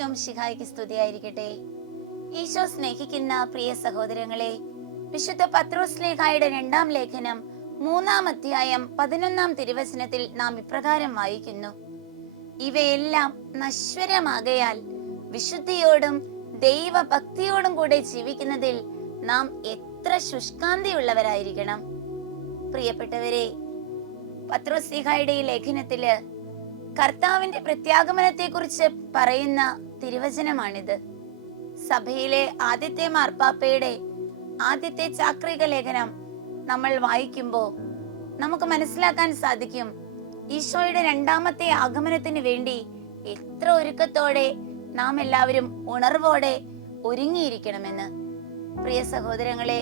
ഈശോം ശിഹായിക്ക് സ്തുതിയായിരിക്കട്ടെ. ഈശോ സ്നേഹിക്കുന്ന പ്രിയ സഹോദരങ്ങളെ വിശുദ്ധ പത്രോസ്ലേഖായുടെ രണ്ടാം ലേഖനം മൂന്നാം അധ്യായം പതിനൊന്നാം തിരുവചനത്തിൽ നാം ഇപ്രകാരം വായിക്കുന്നു. ഇവയെല്ലാം നശ്വരമാകയാൽ വിശുദ്ധിയോടും ദൈവഭക്തിയോടും കൂടെ ജീവിക്കുന്നതിൽ നാം എത്ര ശുഷ്കാന്തിയുള്ളവരായിരിക്കണം. പ്രിയപ്പെട്ടവരെ പത്രോസ്ലിഹായുടെ ഈ ലേഖനത്തിൽ കർത്താവിന്റെ പ്രത്യാഗമനത്തെ കുറിച്ച് പറയുന്ന തിരുവചനമാണിത്. സഭയിലെ ആദ്യത്തെ മാർപ്പാപ്പയുടെ ആദ്യത്തെ ചാക്രിക ലേഖനം നമ്മൾ വായിക്കുമ്പോൾ നമുക്ക് മനസ്സിലാക്കാൻ സാധിക്കും ഈശോയുടെ രണ്ടാമത്തെ ആഗമനത്തിന് വേണ്ടി എത്ര ഒരുക്കത്തോടെ നാം എല്ലാവരും ഉണർവോടെ ഒരുങ്ങിയിരിക്കണമെന്ന്. പ്രിയ സഹോദരങ്ങളെ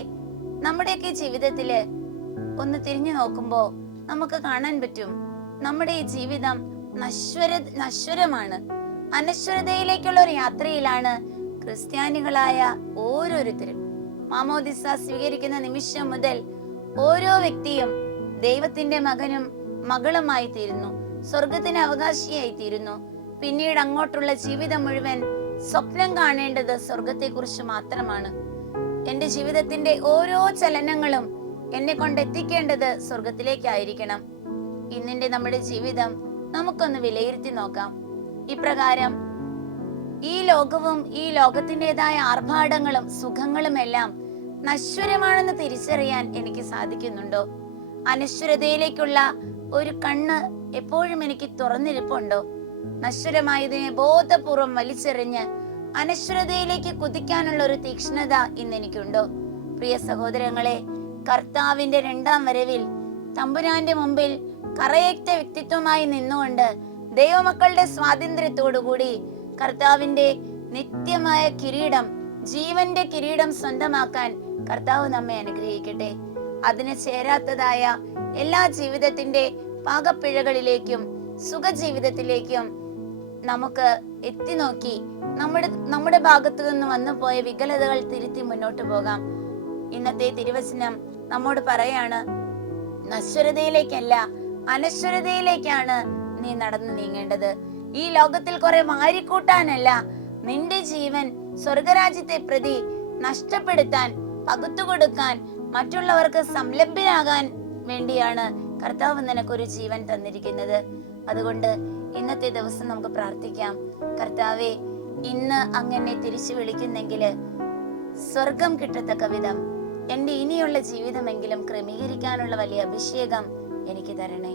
നമ്മുടെയൊക്കെ ജീവിതത്തിൽ ഒന്ന് തിരിഞ്ഞു നോക്കുമ്പോൾ നമുക്ക് കാണാൻ പറ്റും നമ്മുടെ ഈ ജീവിതം നശ്വര നശ്വരമാണ്. അനശ്വരതയിലേക്കുള്ള ഒരു യാത്രയിലാണ് ക്രിസ്ത്യാനികളായ ഓരോരുത്തരും. മാമോദിസ സ്വീകരിക്കുന്ന നിമിഷം മുതൽ ഓരോ വ്യക്തിയും ദൈവത്തിന്റെ മകനും മകളുമായി തീരുന്നു സ്വർഗത്തിന് അവകാശിയായി തീരുന്നു പിന്നീട് അങ്ങോട്ടുള്ള ജീവിതം മുഴുവൻ സ്വപ്നം കാണേണ്ടത് സ്വർഗത്തെക്കുറിച്ച് മാത്രമാണ്. എന്റെ ജീവിതത്തിന്റെ ഓരോ ചലനങ്ങളും എന്നെ കൊണ്ട് എത്തിക്കേണ്ടത് സ്വർഗത്തിലേക്കായിരിക്കണം ഇന്നിന്റെ നമ്മുടെ ജീവിതം നമുക്കൊന്ന് വിലയിരുത്തി നോക്കാം. ഇപ്രകാരം ഈ ലോകവും ഈ ലോകത്തിന്റെതായ ആർഭാടങ്ങളും സുഖങ്ങളും എല്ലാം നശ്വരമാണെന്ന് തിരിച്ചറിയാൻ എനിക്ക് സാധിക്കുന്നുണ്ടോ? അനശ്വരതയിലേക്കുള്ള ഒരു കണ്ണ് എപ്പോഴും എനിക്ക് തുറന്നിരിപ്പുണ്ടോ? നശ്വരമായതിനെ ബോധപൂർവം വലിച്ചെറിഞ്ഞ് അനശ്വരതയിലേക്ക് കുതിക്കാനുള്ള ഒരു തീക്ഷ്ണത ഇന്ന് എനിക്കുണ്ടോ പ്രിയ സഹോദരങ്ങളെ കർത്താവിന്റെ രണ്ടാം വരവിൽ തമ്പുരാന്റെ മുമ്പിൽ കറയറ്റ വ്യക്തിത്വമായി നിന്നുകൊണ്ട് ദൈവമക്കളുടെ സ്വാതന്ത്ര്യത്തോടുകൂടി കർത്താവിന്റെ നിത്യമായ കിരീടം ജീവന്റെ കിരീടം സ്വന്തമാക്കാൻ കർത്താവ് നമ്മെ അനുഗ്രഹിക്കട്ടെ. അതിന് ചേരാത്തതായ എല്ലാ ജീവിതത്തിന്റെ പാകപ്പിഴകളിലേക്കും സുഖജീവിതത്തിലേക്കും നമുക്ക് എത്തി നോക്കി നമ്മുടെ നമ്മുടെ ഭാഗത്തു നിന്ന് വന്നു പോയ വികലതകൾ തിരുത്തി മുന്നോട്ട് പോകാം. ഇന്നത്തെ തിരുവചനം നമ്മോട് പറയാണ് നശ്വരതയിലേക്കല്ല അനശ്വരതയിലേക്കാണ് നീ നടന്നു നീങ്ങേണ്ടത്. ഈ ലോകത്തിൽ കുറെ മാരിക്കൂട്ടാനല്ല നിന്റെ ജീവൻ സ്വർഗരാജ്യത്തെ പ്രതി നഷ്ടപ്പെടുത്താൻ പകുത്തു കൊടുക്കാൻ മറ്റുള്ളവർക്ക് സംലഭ്യനാകാൻ വേണ്ടിയാണ് കർത്താവ് നിനക്കൊരു ജീവൻ തന്നിരിക്കുന്നത്. അതുകൊണ്ട് ഇന്നത്തെ ദിവസം നമുക്ക് പ്രാർത്ഥിക്കാം. കർത്താവെ ഇന്ന് അങ്ങനെ തിരിച്ചു വിളിക്കുന്നെങ്കിൽ സ്വർഗം കിട്ടത്തക്ക വിധം എന്റെ ഇനിയുള്ള ജീവിതമെങ്കിലും ക്രമീകരിക്കാനുള്ള വലിയ അഭിഷേകം എനിക്ക് തരണേ.